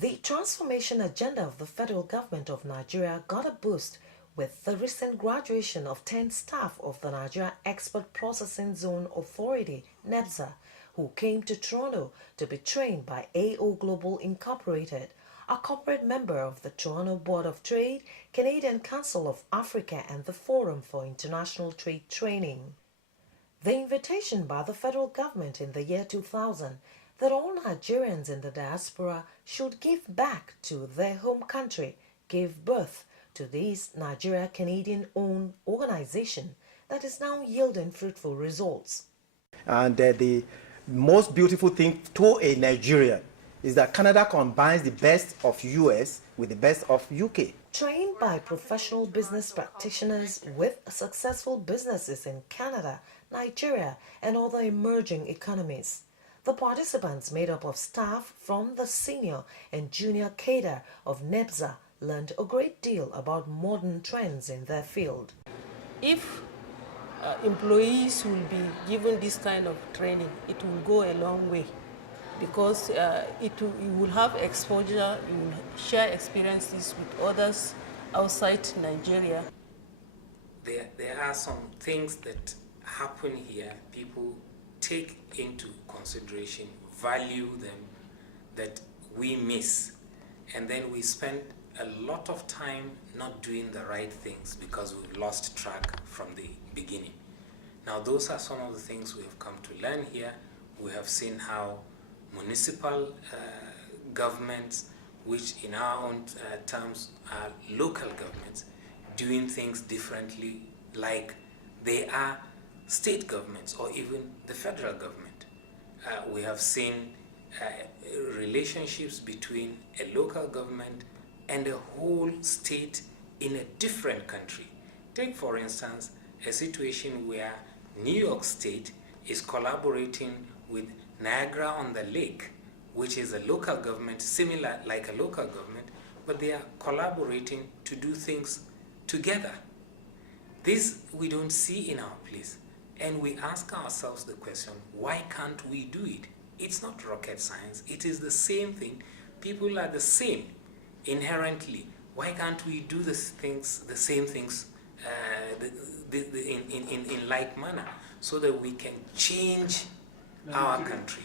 The transformation agenda of the federal government of Nigeria got a boost with the recent graduation of 10 staff of the Nigeria Export Processing Zone Authority, NEPZA, who came to Toronto to be trained by AO Global Incorporated, a corporate member of the Toronto Board of Trade, Canadian Council of Africa, and the Forum for International Trade Training. The invitation by the federal government in the year 2000 that all Nigerians in the diaspora should give back to their home country gave birth to this Nigeria-Canadian-owned organization that is now yielding fruitful results. And the most beautiful thing to a Nigerian is that Canada combines the best of US with the best of UK. Trained by professional business practitioners with successful businesses in Canada, Nigeria, and other emerging economies, the participants, made up of staff from the senior and junior cadre of NEPZA, learned a great deal about modern trends in their field. If employees will be given this kind of training, it will go a long way, because you will have exposure, you will share experiences with others outside Nigeria. There are some things that happen here, people take into consideration, value them, that we miss, and then we spend a lot of time not doing the right things because we've lost track from the beginning. Now, those are some of the things we have come to learn here. We have seen how municipal governments, which in our own terms are local governments, doing things differently, like they are state governments or even the federal government. We have seen relationships between a local government and a whole state in a different country. Take, for instance, a situation where New York State is collaborating with Niagara-on-the-Lake, which is a local government, similar like a local government, but they are collaborating to do things together. This we don't see in our place. And we ask ourselves the question, why can't we do it? It's not rocket science. It is the same thing. People are the same inherently. Why can't we do the same things in like manner, so that we can change our country?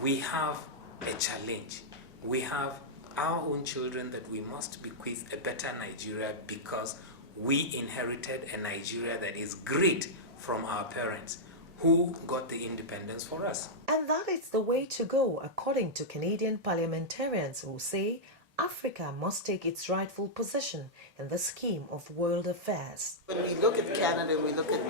We have a challenge. We have our own children that we must bequeath a better Nigeria, because we inherited a Nigeria that is great from our parents who got the independence for us. And that is the way to go, according to Canadian parliamentarians who say Africa must take its rightful position in the scheme of world affairs. When we look at Canada, we look at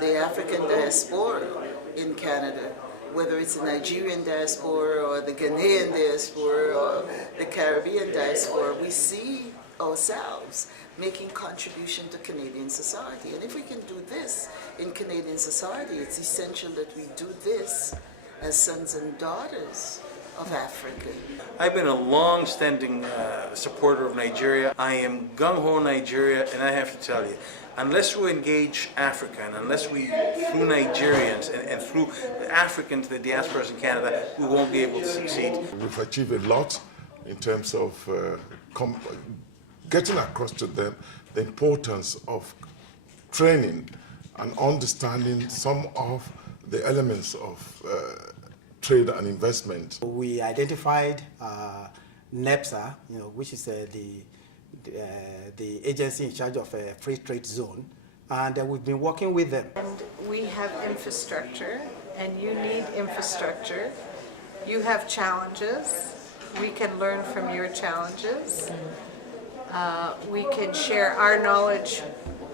the African diaspora in Canada, whether it's the Nigerian diaspora or the Ghanaian diaspora or the Caribbean diaspora, we see ourselves making contribution to Canadian society. And if we can do this in Canadian society, it's essential that we do this as sons and daughters of Africa. I've been a long-standing supporter of Nigeria. I am gung-ho Nigeria, and I have to tell you, unless we engage Africa, and unless we, through Nigerians and through the Africans, the diasporas in Canada, we won't be able to succeed. We've achieved a lot in terms of getting across to them the importance of training and understanding some of the elements of trade and investment. We identified NEPZA, which is the agency in charge of a free trade zone, and we've been working with them. And we have infrastructure, and you need infrastructure. You have challenges. We can learn from your challenges. We can share our knowledge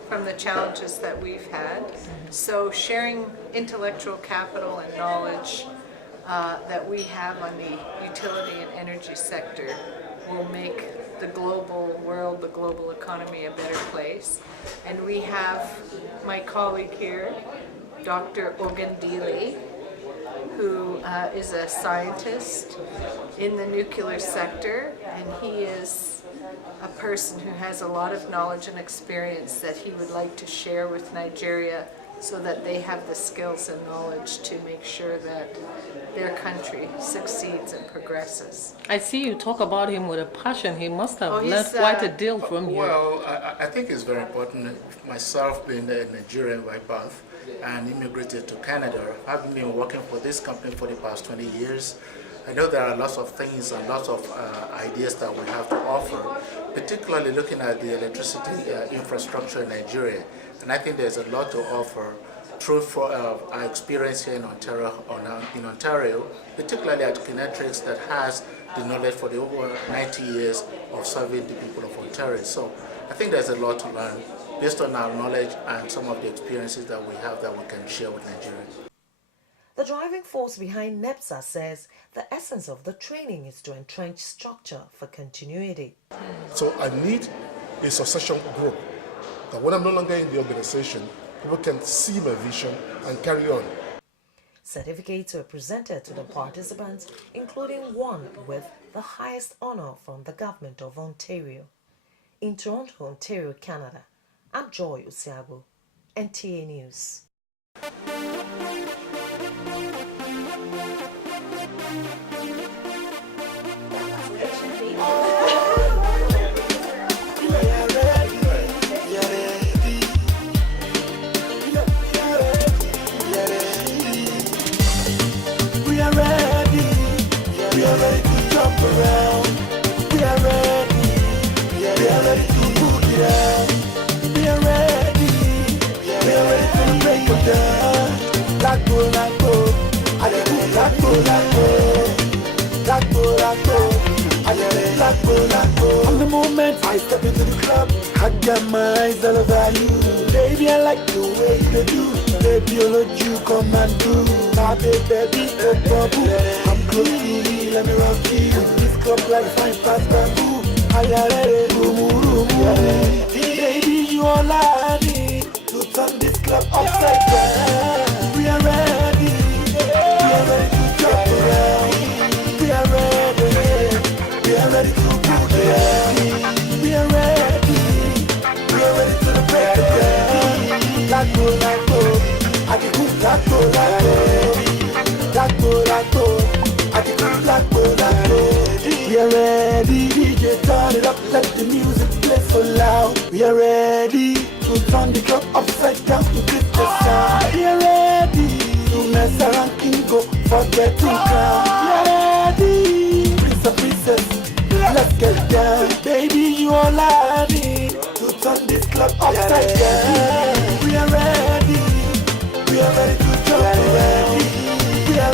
from the challenges that we've had. So sharing intellectual capital and knowledge that we have on the utility and energy sector will make the global world, the global economy, a better place. And we have my colleague here, Dr. Ogundili, who is a scientist in the nuclear sector, and he is a person who has a lot of knowledge and experience that he would like to share with Nigeria so that they have the skills and knowledge to make sure that their country succeeds and progresses. I see you talk about him with a passion. He must have Oh, learned he's, quite a deal from you. Well, I think it's very important. Myself being a Nigerian by birth and immigrated to Canada, having been working for this company for the past 20 years, I know there are lots of things and lots of ideas that we have to offer, particularly looking at the electricity infrastructure in Nigeria. And I think there's a lot to offer through our experience here in Ontario, particularly at Kinetrix, that has the knowledge for the over 90 years of serving the people of Ontario. So I think there's a lot to learn based on our knowledge and some of the experiences that we have that we can share with Nigeria. The driving force behind NEPZA says the essence of the training is to entrench structure for continuity. So I need a succession group that when I'm no longer in the organization, people can see my vision and carry on. Certificates were presented to the participants, including one with the highest honor from the government of Ontario. In Toronto, Ontario, Canada, I'm Joy Usiago, NTA News. From the moment I step into the club, I got my eyes all over you. Baby, I like the way you do. Baby, I'll let you come and do. My baby, oh bubble, I'm close to you, let me rock you. This club like fine past bamboo. I ready, baby, you all I need to turn this club upside down. We are ready to jump around. We are ready to put it out. We are ready to the break of day. Lago, I can cook lago. I can cook lago. We are ready, DJ turn it up, let the music play so loud. We are ready to turn the club upside down to get the sound. We are ready to mess around, king go, forget to crown. We are ready, prince and princess, let's get down. Baby, you all I need to turn this club upside down. We are ready to jump around. We are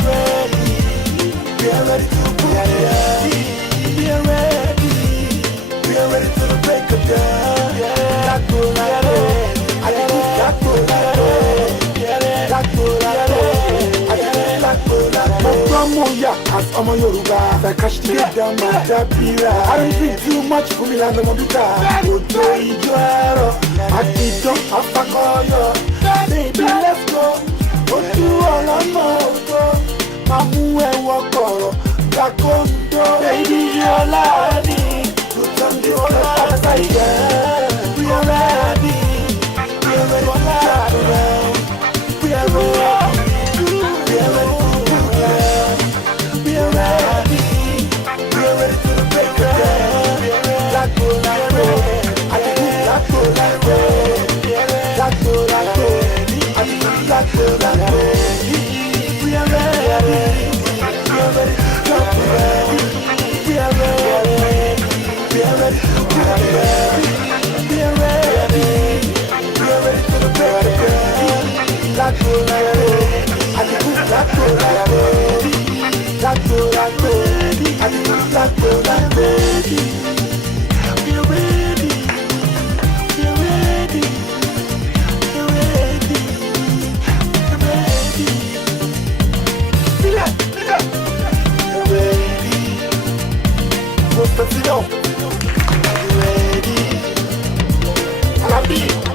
ready to put it out. We are ready to the break of dawn. As I'm a Yoruba, I catch the get down my tapira. I don't drink too much for me like the Mobita. Ojo Ijoaro, I did don't have to call you. Baby, let's go. Ojo Olamoto, Mamu e Wakoro, Takondo. Baby, you're lying. To turn this club upside down. We are ready to jump around. We are ready to put down. We are ready to the break of day. Lago, I can do lago. I can do lago. We are ready to jump around. We are ready to put down. We are ready to the break of day. Lago, I can do lago. Ready.